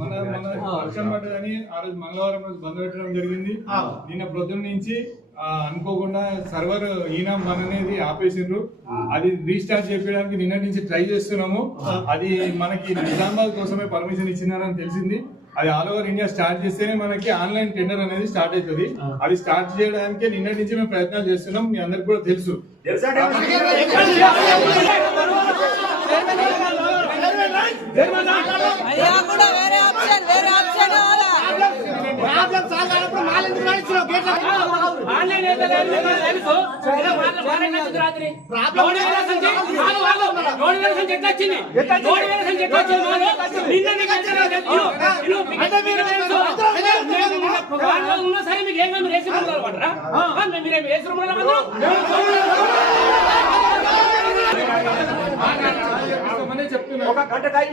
మన వర్షం పడ్డదని ఆ రోజు మంగళవారం రోజు బంద్ పెట్టడం జరిగింది. నిన్న ప్రొద్దున నుంచి అనుకోకుండా సర్వర్ ఈనాం అనేది ఆపేసిండ్రు. అది రీస్టార్ట్ చేయడానికి నిన్న నుంచి ట్రై చేస్తున్నాము. అది మనకి నిజామాబాద్ కోసమే పర్మిషన్ ఇచ్చినారని తెలిసింది. అది ఆల్ ఓవర్ ఇండియా స్టార్ట్ చేస్తేనే మనకి ఆన్లైన్ టెండర్ అనేది స్టార్ట్ అవుతుంది. అది స్టార్ట్ చేయడానికి నిన్న నుంచి మేము ప్రయత్నాలు చేస్తున్నాం. మీ అందరికి కూడా తెలుసు. ఒక గంట టైం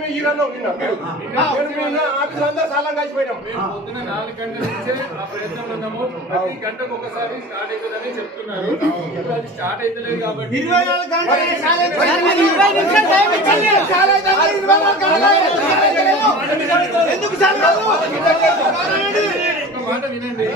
ఆఫీస్ అంతా చాలా కలిసిపోయినాం. పొద్దున 4 గంటల నుంచే ఆ ప్రయత్నంలో ఉన్నాము. ప్రతి గంటకు ఒకసారి స్టార్ట్ అవుతుందని చెప్తున్నారు. అది స్టార్ట్ అవుతలేదు కాబట్టి 24 గంటలు మాట వినండి.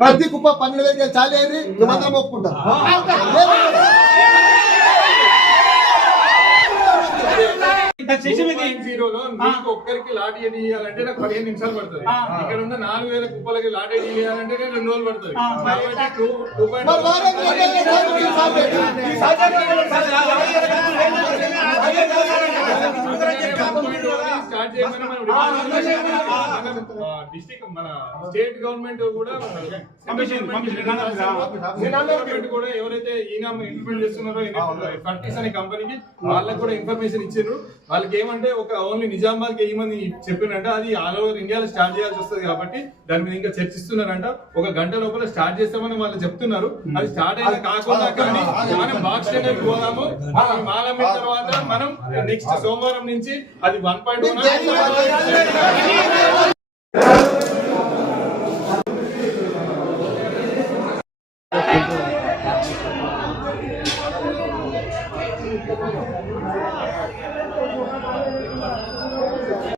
ప్రతి కుప్ప 12,000 చాలేరి మాత్రం ఒప్పుకుంటారు. మీకు ఒక్కరికి లాటరీ ఇవ్వాలంటే నాకు 15 నిమిషాలు పడుతుంది. ఇక్కడ ఉన్న 4,000 కుప్పలకి లాటరీ ఇవ్వాలంటే 2 రోజులు పడుతుంది. డిస్ట్రిక్ట్ మన స్టేట్ గవర్నమెంట్ కూడా కూడా ఎవరైతే ఈనాం ఇంప్లిమెంట్ చేస్తున్నారో ఫర్టీస్ అనే కంపెనీకి వాళ్ళకి కూడా ఇన్ఫర్మేషన్ ఇచ్చారు. వాళ్ళకి ఏమంటే ఒక ఓన్లీ నిజామాబాద్ కి ఏమని చెప్పినంటే అది ఆల్ ఓవర్ ఇండియాలో స్టార్ట్ చేయాల్సి వస్తుంది కాబట్టి దాని మీద ఇంకా చర్చిస్తున్నారంట. 1 గంట లోపల స్టార్ట్ చేస్తామని వాళ్ళు చెప్తున్నారు. అది స్టార్ట్ అయిన కాకుండా కానీ మనం బాక్స్ టెండర్ పోదాము. మాలమ్మిన తర్వాత మనం నెక్స్ట్ సోమవారం నుంచి అది 1.1